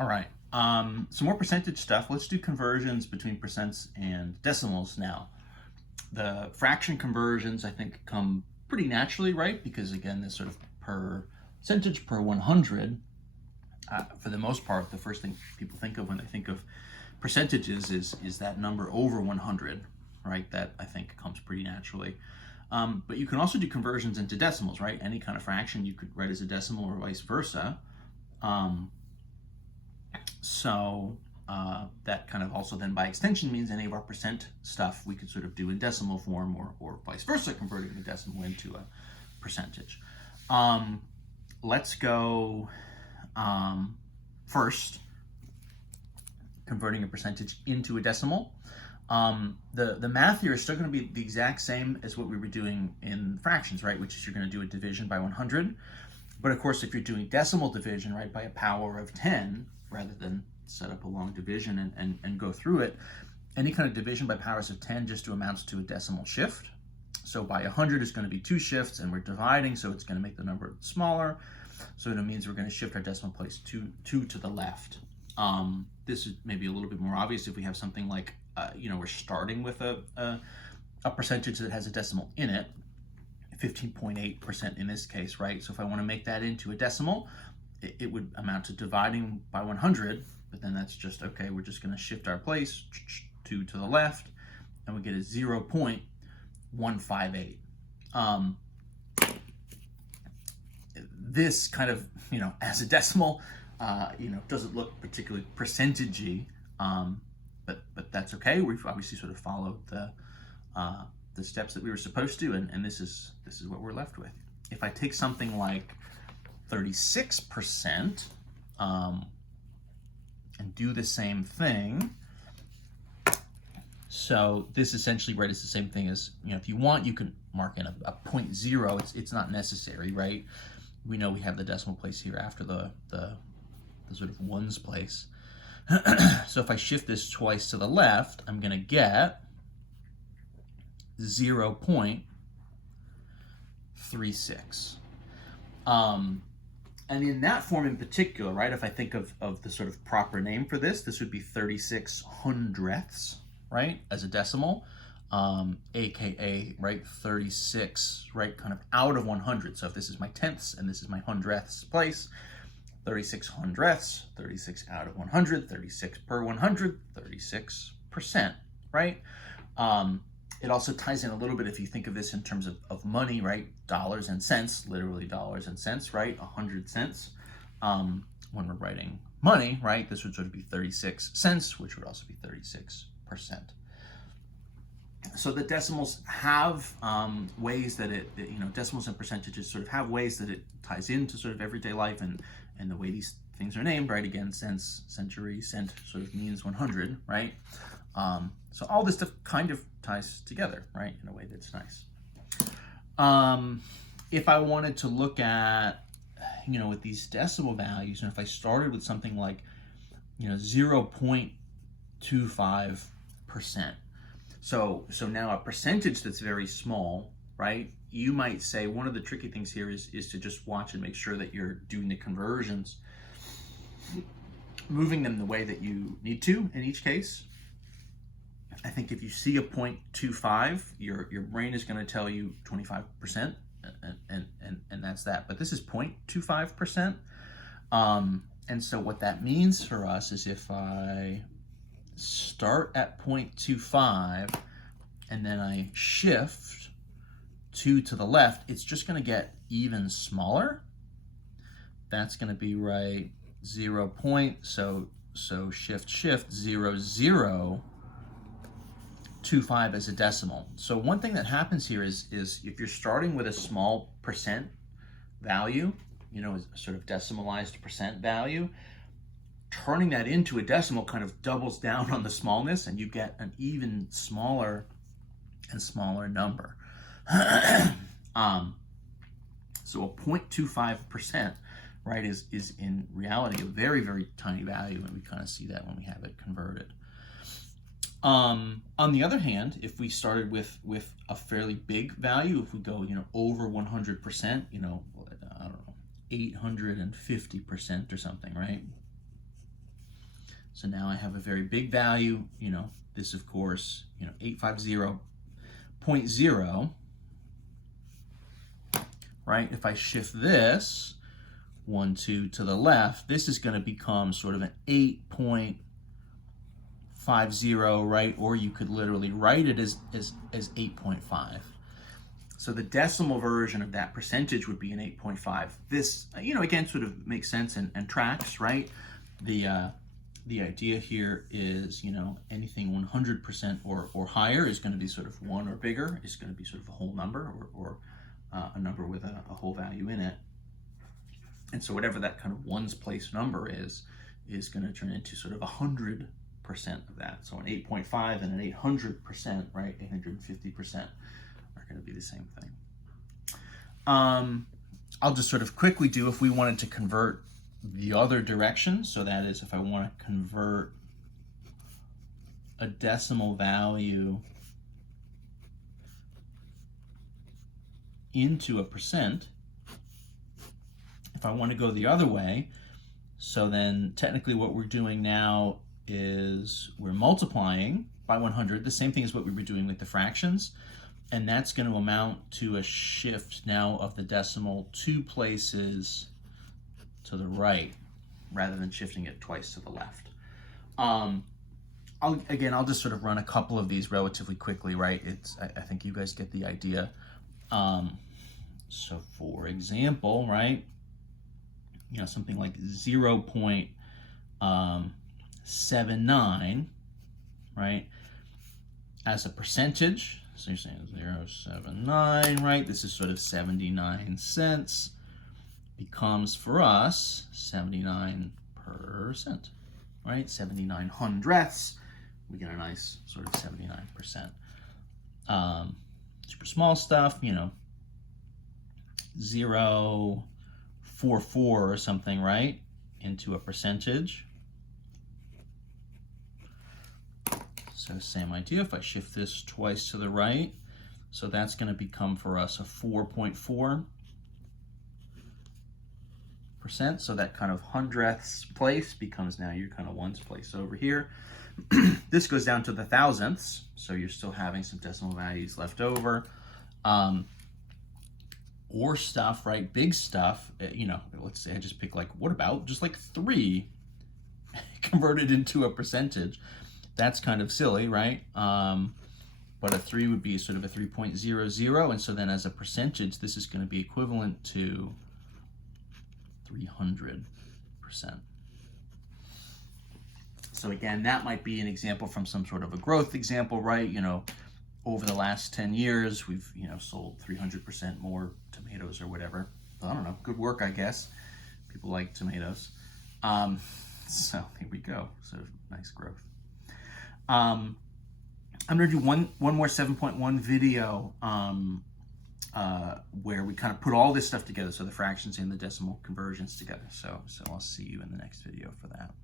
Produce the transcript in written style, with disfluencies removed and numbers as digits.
All right. Some more percentage stuff. Let's do conversions between percents and decimals now. The fraction conversions, I think, come pretty naturally, right? Because again, this sort of percentage per 100, for the most part, the first thing people think of when they think of percentages is that number over 100, right? That I think comes pretty naturally. But you can also do conversions into decimals, right? Any kind of fraction you could write as a decimal or vice versa. So that kind of also then by extension means any of our percent stuff we could sort of do in decimal form or vice versa, converting the decimal into a percentage. Let's go first, converting a percentage into a decimal. The math here is still going to be the exact same as what we were doing in fractions, right? Which is you're going to do a division by 100. But of course, if you're doing decimal division, right, by a power of 10, rather than set up a long division and go through it, any kind of division by powers of 10 just amounts to a decimal shift. So by 100 is going to be 2 shifts, and we're dividing, so it's going to make the number smaller. So it means we're going to shift our decimal place 2 to the left. This is maybe a little bit more obvious if we have something like, we're starting with a percentage that has a decimal in it, 15.8% in this case, right? So if I want to make that into a decimal, it would amount to dividing by 100, but then that's just, okay, we're just going to shift our place 2 to the left, and we get a 0.158. This kind of, as a decimal, doesn't look particularly percentagey, but that's okay. We've obviously sort of followed the steps that we were supposed to, and this is what we're left with. If I take something like 36% and do the same thing, so this essentially, right, is the same thing as, if you want, you can mark in a 0.0. It's not necessary, right? We know we have the decimal place here after the sort of ones place. So if I shift this twice to the left, I'm going to get 0.36. And in that form in particular, right, if I think of the sort of proper name for this would be 36 hundredths, right, as a decimal, aka, right, 36, right, kind of out of 100. So if this is my tenths and this is my hundredths place, 36 hundredths, 36 out of 100, 36 per 100, 36%, right? It also ties in a little bit if you think of this in terms of money, right? Dollars and cents, literally dollars and cents, right? 100 cents. When we're writing money, right? This would sort of be 36 cents, which would also be 36%. So the decimals have ways that decimals and percentages sort of have ways that it ties into sort of everyday life and the way these things are named, right? Again, cents, century, cent sort of means 100, right? So all this stuff kind of ties together, right, in a way that's nice. If I wanted to look at, with these decimal values, and if I started with something like, 0.25%. So now a percentage that's very small, right? You might say one of the tricky things here is to just watch and make sure that you're doing the conversions, moving them the way that you need to in each case. I think if you see a 0.25, your brain is going to tell you 25%, and that's that. But this is 0.25%. And so what that means for us is if I start at 0.25 and then I shift 2 to the left, it's just going to get even smaller. That's going to be right 0 point, so shift 0.0025 as a decimal. So one thing that happens here is if you're starting with a small percent value, a sort of decimalized percent value, turning that into a decimal kind of doubles down on the smallness, and you get an even smaller and smaller number. So a 0.25%, right, is in reality a very, very tiny value, and we kind of see that when we have it converted. On the other hand, if we started with a fairly big value, if we go, over 100%, I don't know, 850% or something, right? So now I have a very big value, this of course, 850.0, right? If I shift this 1, 2 to the left, this is going to become sort of an 8.50, right? Or you could literally write it as 8.5. So the decimal version of that percentage would be an 8.5. This, again, sort of makes sense and tracks, right? The idea here is, anything 100% or higher is going to be sort of 1 or bigger, is going to be sort of a whole number or a number with a whole value in it. And so whatever that kind of ones place number is going to turn into sort of 100% of that. So an 8.5 and an 800%, right? 850% are going to be the same thing. I'll just sort of quickly do if we wanted to convert the other direction. So that is if I want to convert a decimal value into a percent, if I want to go the other way, so then technically what we're doing now is we're multiplying by 100, the same thing as what we were doing with the fractions, and that's going to amount to a shift now of the decimal 2 places to the right rather than shifting it twice to the left. I'll just sort of run a couple of these relatively quickly, right? I think you guys get the idea. So for example, right, something like 0.79, right, as a percentage. So you're saying 0.79, right? This is sort of 79 cents. Becomes for us 79%, right? 79 hundredths. We get a nice sort of 79%. Super small stuff, 0.44 or something, right? Into a percentage. So same idea, if I shift this twice to the right, so that's going to become for us a 4.4%. So that kind of hundredths place becomes now your kind of ones place over here. This goes down to the thousandths, so you're still having some decimal values left over. Or stuff, right? Big stuff, let's say I just pick what about just 3 converted into a percentage? That's kind of silly, right? But a 3 would be sort of a 3.00, and so then as a percentage, this is going to be equivalent to 300%. So again, that might be an example from some sort of a growth example, right? Over the last 10 years, we've, sold 300% more tomatoes or whatever. I don't know, good work, I guess. People like tomatoes. So here we go, sort of nice growth. I'm gonna do one more 7.1 video where we kind of put all this stuff together, so the fractions and the decimal conversions together. So I'll see you in the next video for that.